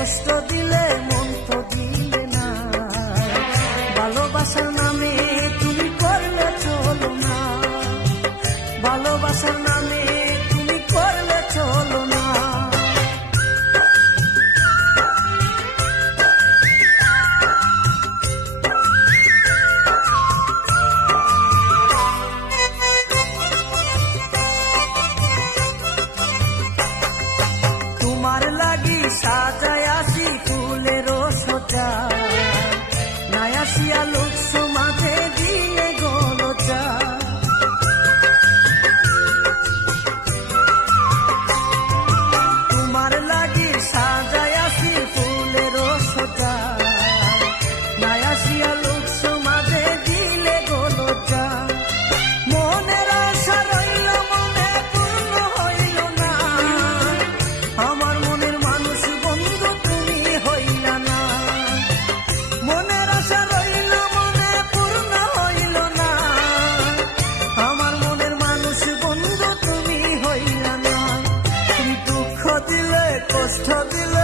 কষ্ট দিলে মন তো দিলে না, ভালোবাসার নামে তুমি করলে চলো না, ভালোবাসার নামে তুমি করলে চলো না। তোমার লাগি সাজায় আসি ফুলের সজা, নাই আসিয়া লোক সমাজে দিলে গলচা। তোমার লাগি সাজায় আসি ফুলের সজা, নাই আসিয়া লোক সমাজে দিলে গলচা। মনের আশা রইল মনে পূর্ণ হইল না, আমার মনের মানুষ বন্ধু তুমি হইলা না। মনের আশা রইল মনে পূর্ণ হইল না, আমার মনের মানুষ বন্ধু তুমি হইলা না। তুমি দুঃখ দিলে কষ্ট দিলে